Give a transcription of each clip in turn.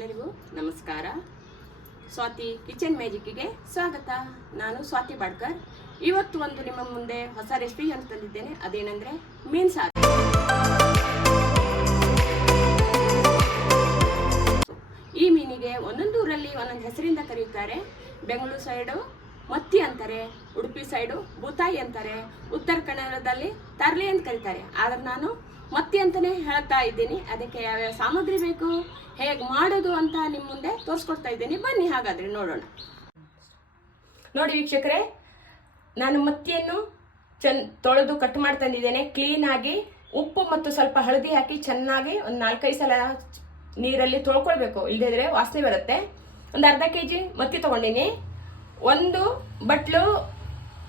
ಎಲ್ಲರಿಗೂ ನಮಸ್ಕಾರ. ಸ್ವಾತಿ ಕಿಚನ್ ಮ್ಯಾಜಿಕ್ಗೆ ಸ್ವಾಗತ. ನಾನು ಸ್ವಾತಿ ಬಾಡ್ಕರ್. ಇವತ್ತು ಒಂದು ನಿಮ್ಮ ಮುಂದೆ ಹೊಸ ರೆಸಿಪಿಯನ್ನು ತಂದಿದ್ದೇನೆ. ಅದೇನೆಂದರೆ ಮೀನು ಸಾರು. ಈ ಮೀನಿಗೆ ಒಂದೊಂದು ಊರಲ್ಲಿ ಒಂದೊಂದು ಹೆಸರಿಂದ ಕರೆಯುತ್ತಾರೆ. ಬೆಂಗಳೂರು ಸೈಡು ಮತ್ತಿ ಅಂತಾರೆ, ಉಡುಪಿ ಸೈಡು ಬೂತಾಯಿ ಅಂತಾರೆ, ಉತ್ತರ ಕನ್ನಡದಲ್ಲಿ ತರ್ಲೆ ಅಂತ ಕರೀತಾರೆ. ಆದರೆ ನಾನು ಮತ್ತಿ ಅಂತಲೇ ಹೇಳ್ತಾ ಇದ್ದೀನಿ. ಅದಕ್ಕೆ ಯಾವ್ಯಾವ ಸಾಮಗ್ರಿ ಬೇಕು, ಹೇಗೆ ಮಾಡೋದು ಅಂತ ನಿಮ್ಮ ಮುಂದೆ ತೋರಿಸ್ಕೊಡ್ತಾ ಇದ್ದೀನಿ. ಬನ್ನಿ ಹಾಗಾದರೆ ನೋಡೋಣ. ನೋಡಿ ವೀಕ್ಷಕರೇ, ನಾನು ಮತ್ತಿಯನ್ನು ತೊಳೆದು ಕಟ್ ಮಾಡಿ ತಂದಿದ್ದೇನೆ. ಕ್ಲೀನಾಗಿ ಉಪ್ಪು ಮತ್ತು ಸ್ವಲ್ಪ ಹಳದಿ ಹಾಕಿ ಚೆನ್ನಾಗಿ ಒಂದು 4-5 ಸಲ ನೀರಲ್ಲಿ ತೊಳ್ಕೊಳ್ಬೇಕು, ಇಲ್ಲದಿದ್ರೆ ವಾಸನೆ ಬರುತ್ತೆ. ಒಂದು ಅರ್ಧ kg ಮತ್ತಿ ತೊಗೊಂಡಿನಿ. ಒಂದು ಬಟ್ಲು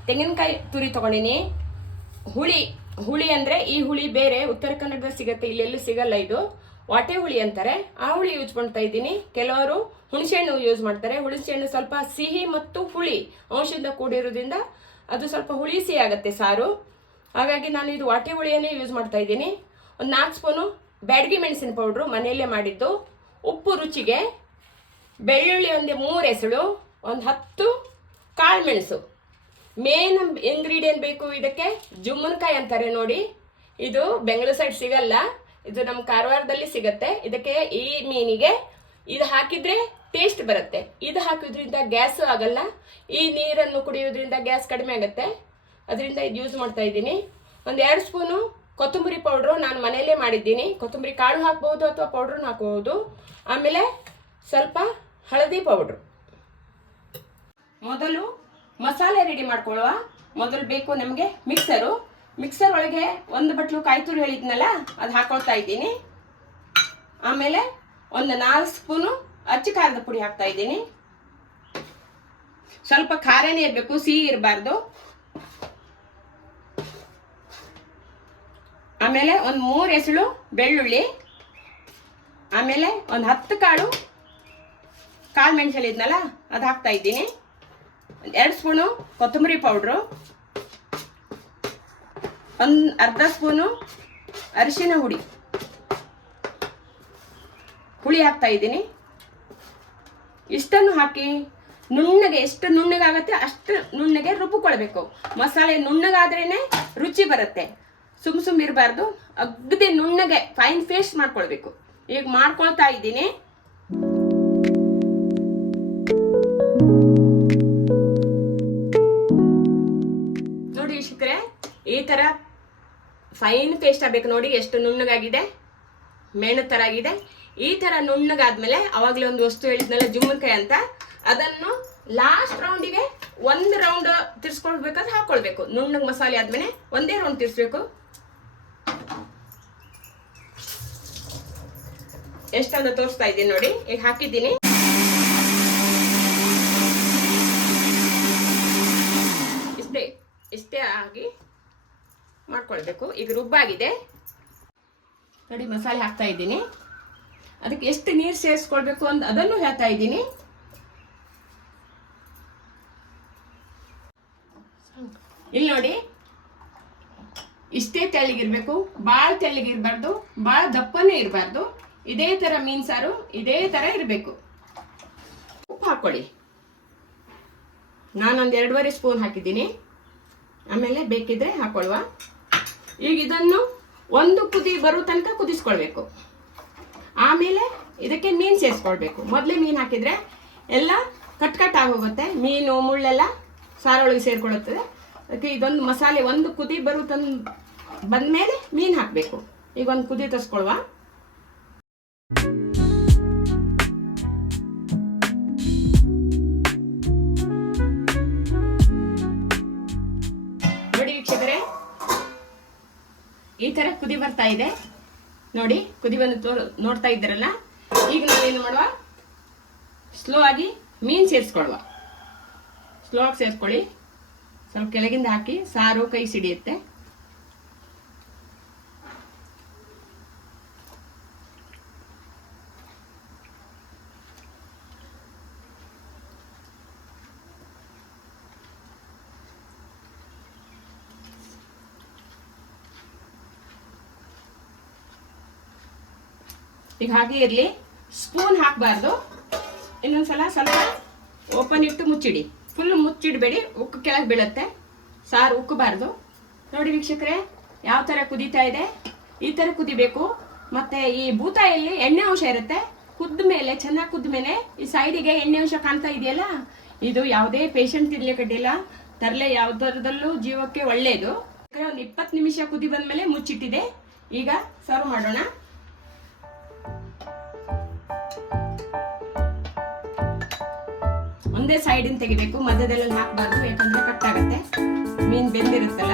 ತೆಂಗಿನಕಾಯಿ ತುರಿ ತೊಗೊಂಡಿನಿ. ಹುಳಿ ಅಂದರೆ ಈ ಹುಳಿ ಬೇರೆ ಉತ್ತರ ಕನ್ನಡದಲ್ಲಿ ಸಿಗುತ್ತೆ, ಇಲ್ಲೆಲ್ಲೂ ಸಿಗಲ್ಲ. ಇದು ವಾಟೆ ಹುಳಿ ಅಂತಾರೆ. ಆ ಹುಳಿ ಯೂಸ್ ಮಾಡ್ತಾ ಇದ್ದೀನಿ. ಕೆಲವರು ಹುಣಸೆಹಣ್ಣು ಯೂಸ್ ಮಾಡ್ತಾರೆ. ಹುಣಸೆಹಣ್ಣು ಸ್ವಲ್ಪ ಸಿಹಿ ಮತ್ತು ಹುಳಿ ಅಂಶದಿಂದ ಕೂಡಿರೋದ್ರಿಂದ ಅದು ಸ್ವಲ್ಪ ಹುಳಿ ಸಿಹಿ ಆಗುತ್ತೆ ಸಾರು. ಹಾಗಾಗಿ ನಾನು ಇದು ವಾಟೆ ಹುಳಿಯನ್ನೇ ಯೂಸ್ ಮಾಡ್ತಾ ಇದ್ದೀನಿ. ಒಂದು 4 ಸ್ಪೂನು ಬ್ಯಾಡಗಿ ಮೆಣಸಿನ ಪೌಡ್ರು ಮನೆಯಲ್ಲೇ ಮಾಡಿದ್ದು, ಉಪ್ಪು ರುಚಿಗೆ, ಬೆಳ್ಳುಳ್ಳಿ ಒಂದು 3 ಎಸಳು, ಒಂದು 10 ಕಾಳು ಮೆಣಸು. ಮೇನ್ ಇಂಗ್ರೀಡಿಯೆಂಟ್ ಬೇಕು ಇದಕ್ಕೆ ಜುಮ್ಮನ್ಕಾಯಿ ಅಂತಾರೆ ನೋಡಿ. ಇದು ಬೆಂಗಳೂರು ಸೈಡ್ ಸಿಗಲ್ಲ, ಇದು ನಮ್ಮ ಕಾರವಾರದಲ್ಲಿ ಸಿಗತ್ತೆ. ಇದಕ್ಕೆ ಈ ಮೀನಿಗೆ ಇದು ಹಾಕಿದ್ರೆ ಟೇಸ್ಟ್ ಬರುತ್ತೆ. ಇದು ಹಾಕೋದ್ರಿಂದ ಗ್ಯಾಸು ಆಗಲ್ಲ. ಈ ನೀರನ್ನು ಕುಡಿಯೋದ್ರಿಂದ ಗ್ಯಾಸ್ ಕಡಿಮೆ ಆಗುತ್ತೆ. ಅದರಿಂದ ಇದು ಯೂಸ್ ಮಾಡ್ತಾ ಇದ್ದೀನಿ. ಒಂದು 2 ಸ್ಪೂನು ಕೊತ್ತಂಬರಿ ಪೌಡ್ರು ನಾನು ಮನೆಯಲ್ಲೇ ಮಾಡಿದ್ದೀನಿ. ಕೊತ್ತಂಬರಿ ಕಾಳು ಹಾಕ್ಬೋದು ಅಥವಾ ಪೌಡ್ರನ್ನ ಹಾಕ್ಬೋದು. ಆಮೇಲೆ ಸ್ವಲ್ಪ ಹಳದಿ ಪೌಡ್ರು. ಮೊದಲು ಮಸಾಲೆ ರೆಡಿ ಮಾಡ್ಕೊಳ್ಳುವ. ಮೊದಲು ಬೇಕು ನಮಗೆ ಮಿಕ್ಸರ್ ಒಳಗೆ 1 ಬಟ್ಲು ಕಾಯಿ ತುರಿ ಹೇಳಿದ್ನಲ್ಲ, ಅದು ಹಾಕೊಳ್ತಾ ಇದ್ದೀನಿ. ಆಮೇಲೆ ಒಂದು 4 ಸ್ಪೂನು ಅಚ್ಚ ಖಾರದ ಪುಡಿ ಹಾಕ್ತಾ ಇದ್ದೀನಿ. ಸ್ವಲ್ಪ ಖಾರನೇ ಇರಬೇಕು, ಸಿಹಿ ಇರಬಾರ್ದು. ಆಮೇಲೆ ಒಂದು 3 ಎಸಳು ಬೆಳ್ಳುಳ್ಳಿ. ಆಮೇಲೆ ಒಂದು 10 ಕಾಳು ಮೆಣಸು ಹೇಳಿದ್ನಲ್ಲ, ಅದು ಹಾಕ್ತಾ ಇದ್ದೀನಿ. 2 ಸ್ಪೂನು ಕೊತ್ತಂಬರಿ ಪೌಡ್ರು, ಒಂದು ಅರ್ಧ ಸ್ಪೂನು ಅರಿಶಿನ ಹುಳಿ ಹಾಕ್ತಾ ಇದ್ದೀನಿ. ಇಷ್ಟನ್ನು ಹಾಕಿ ನುಣ್ಣಗೆ, ಎಷ್ಟು ನುಣ್ಣಗಾಗತ್ತೆ ಅಷ್ಟು ನುಣ್ಣಗೆ ರುಬ್ಬಿಕೊಳ್ಬೇಕು. ಮಸಾಲೆ ನುಣ್ಣಗಾದ್ರೇನೆ ರುಚಿ ಬರುತ್ತೆ. ಸುಮ್ ಇರಬಾರ್ದು, ಅಗದಿ ನುಣ್ಣಗೆ ಫೈನ್ ಪೇಸ್ಟ್ ಮಾಡ್ಕೊಳ್ಬೇಕು. ಈಗ ಮಾಡ್ಕೊಳ್ತಾ ಇದ್ದೀನಿ. ನೋಡಿ ವೀಕ್ಷಕರೇ, ಈ ತರ ಫೈನ್ ಪೇಸ್ಟ್ ಆಗಬೇಕು. ನೋಡಿ ಎಷ್ಟು ನುಣ್ಣಗಾಗಿದೆ, ಮೇಣ ತರ ಆಗಿದೆ. ಈ ತರ ನುಣ್ಣಗಾದ್ಮೇಲೆ ಅವಾಗಲೇ ಒಂದು ವಸ್ತು ಹೇಳಿದ್ನಲ್ಲ ಜುಮ್ಮನ್ಕಾಯಿ ಅಂತ, ಅದನ್ನು ಲಾಸ್ಟ್ ರೌಂಡಿಗೆ 1 ರೌಂಡ್ ತಿರ್ಸ್ಕೊಳ್ಬೇಕಾದ್ರೆ ಹಾಕೊಳ್ಬೇಕು. ನುಣ್ಣಗೆ ಮಸಾಲೆ ಆದ್ಮೇಲೆ 1 ರೌಂಡ್ ತಿರ್ಸ್ಬೇಕು. ಎಷ್ಟಂತ ತೋರಿಸ್ತಾ ಇದ್ದೀನಿ ನೋಡಿ. ಈಗ ಹಾಕಿದ್ದೀನಿ. ಇಷ್ಟೇ ಆಗಿ ಮಾಡ್ಕೊಳ್ಬೇಕು. ಈಗ ರುಬ್ಬಾಗಿದೆ ನೋಡಿ. ಮಸಾಲೆ ಹಾಕ್ತಾ ಇದ್ದೀನಿ. ಅದಕ್ಕೆ ಎಷ್ಟು ನೀರು ಸೇರಿಸ್ಕೊಳ್ಬೇಕು ಅಂತ ಅದನ್ನು ಹೇಳ್ತಾ ಇದ್ದೀನಿ. ಇಲ್ಲಿ ನೋಡಿ, ಇಷ್ಟೇ ತೆಳ್ಳಗಿರ್ಬೇಕು, ಭಾಳ ತೆಳ್ಳಗಿರ್ಬಾರ್ದು, ಭಾಳ ದಪ್ಪನೇ ಇರಬಾರ್ದು. ಇದೇ ತರ ಮೀನು ಸಾರು ಇದೇ ತರ ಇರಬೇಕು. ಉಪ್ಪು ಹಾಕೊಳ್ಳಿ. ನಾನೊಂದು 2.5 ಸ್ಪೂನ್ ಹಾಕಿದ್ದೀನಿ. ಆಮೇಲೆ ಬೇಕಿದ್ರೆ ಹಾಕೊಳ್ಳುವ. ಈಗ ಇದನ್ನು 1 ಕುದಿ ಬರೋ ತನಕ ಕುದಿಸ್ಕೊಳ್ಬೇಕು. ಆಮೇಲೆ ಇದಕ್ಕೆ ಮೀನು ಸೇರಿಸ್ಕೊಳ್ಬೇಕು. ಮೊದಲೇ ಮೀನು ಹಾಕಿದ್ರೆ ಎಲ್ಲ ಕಟ್ ಆಗೋಗುತ್ತೆ. ಮೀನು ಮುಳ್ಳೆಲ್ಲ ಸಾರೊಳಗೆ ಸೇರ್ಕೊಳ್ಳುತ್ತದೆ. ಅದಕ್ಕೆ ಇದೊಂದು ಮಸಾಲೆ 1 ಕುದಿ ಬರೋ ಬಂದಮೇಲೆ ಮೀನು ಹಾಕಬೇಕು. ಈಗ 1 ಕುದಿ ತರಿಸ್ಕೊಳ್ವಾ. ನೋಡಿ ವೀಕ್ಷಕರೇ, ಈ ತರ ಕುದಿ ಬರ್ತಾ ಇದೆ ನೋಡಿ. ಕುದಿ ಬಂದು ನೋಡ್ತಾ ಇದ್ದೀರಲ್ಲ. ಈಗ ನಾವೇನು ಮಾಡುವ, ಸ್ಲೋ ಆಗಿ ಮೀನು ಸೇರಿಸ್ಕೊಳ್ವಾ. ಸ್ಲೋ ಆಗಿ ಸೇರಿಸ್ಕೊಳ್ಳಿ. ಸ್ವಲ್ಪ ಕೆಳಗಿಂದ ಹಾಕಿ, ಸಾರು ಕೈ ಸಿಡಿಯುತ್ತೆ. ಈಗ ಹಾಗೆ ಇರಲಿ. ಸ್ಪೂನ್ ಹಾಕಬಾರ್ದು. ಇನ್ನೊಂದ್ಸಲ ಸ್ವಲ್ಪ ಓಪನ್ ಇಟ್ಟು ಮುಚ್ಚಿಡಿ. ಫುಲ್ ಮುಚ್ಚಿಡಬೇಡಿ, ಉಕ್ಕು ಕೆಳಗೆ ಬೀಳುತ್ತೆ. ಸಾರು ಉಕ್ಕಬಾರ್ದು. ನೋಡಿ ವೀಕ್ಷಕರೇ, ಯಾವ ಥರ ಕುದೀತಾ ಇದೆ. ಈ ಥರ ಕುದಿಬೇಕು. ಮತ್ತು ಈ ಬೂತಾಯಲ್ಲಿ ಎಣ್ಣೆ ಅಂಶ ಇರುತ್ತೆ. ಕುದ್ದ ಮೇಲೆ, ಚೆನ್ನಾಗಿ ಕುದ್ದ ಮೇಲೆ ಈ ಸೈಡಿಗೆ ಎಣ್ಣೆ ಅಂಶ ಕಾಣ್ತಾ ಇದೆಯಲ್ಲ, ಇದು ಯಾವುದೇ ಪೇಷಂಟ್ ತಿನ್ಲಿಕ್ಕೆ ಅಡ್ಡಿಲ್ಲ. ತರಲೆ ಯಾವುದರದಲ್ಲೂ ಜೀವಕ್ಕೆ ಒಳ್ಳೆಯದು. ಒಂದು 20 ನಿಮಿಷ ಕುದಿ ಬಂದಮೇಲೆ ಮುಚ್ಚಿಟ್ಟಿದೆ. ಈಗ ಸರ್ವ್ ಮಾಡೋಣ. ಒಂದೇ ಸೈಡಿನ ತೆಗಿಬೇಕು, ಮಧ್ಯದಲ್ಲಿ ಹಾಕಬಾರ್ದು, ಯಾಕಂದ್ರೆ ಕಟ್ಟಾಗತ್ತೆ. ಮೀನು ಬೆಂದಿರುತ್ತಲ್ಲ.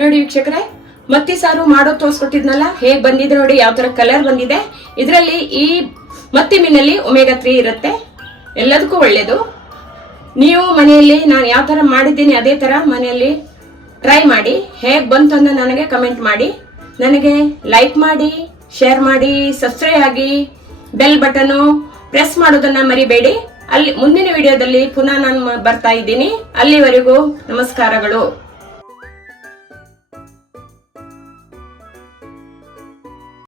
ನೋಡಿ ವೀಕ್ಷಕರೇ, ಮತ್ತಿ ಸಾರು ಮಾಡೋ ತೋರಿಸ್ಕೊಟ್ಟಿದ್ನಲ್ಲ, ಹೇಗ್ ಬಂದಿದೆ ನೋಡಿ, ಯಾವ ತರ ಕಲರ್ ಬಂದಿದೆ. ಇದರಲ್ಲಿ ಈ ಮತ್ತಿ ಮೀನಲ್ಲಿ ಒಮೆಗಾ 3 ಇರುತ್ತೆ, ಎಲ್ಲದಕ್ಕೂ ಒಳ್ಳೇದು. ನೀವು ಮನೆಯಲ್ಲಿ ನಾನು ಯಾವ ತರ ಮಾಡಿದ್ದೀನಿ ಅದೇ ತರ ಮನೆಯಲ್ಲಿ ಟ್ರೈ ಮಾಡಿ. ಹೇಗ್ ಬಂತು ಅಂತ ನನಗೆ ಕಮೆಂಟ್ ಮಾಡಿ. ನನಗೆ ಲೈಕ್ ಮಾಡಿ, ಶೇರ್ ಮಾಡಿ, ಸಬ್ಸ್ಕ್ರೈಬ್ ಆಗಿ, ಬೆಲ್ ಬಟನ್ ಪ್ರೆಸ್ ಮಾಡೋದನ್ನ ಮರಿಬೇಡಿ. ಅಲ್ಲಿ ಮುಂದಿನ ವಿಡಿಯೋದಲ್ಲಿ ಪುನಃ ನಾನು ಬರ್ತಾ ಇದ್ದೀನಿ. ಅಲ್ಲಿವರೆಗೂ ನಮಸ್ಕಾರಗಳು.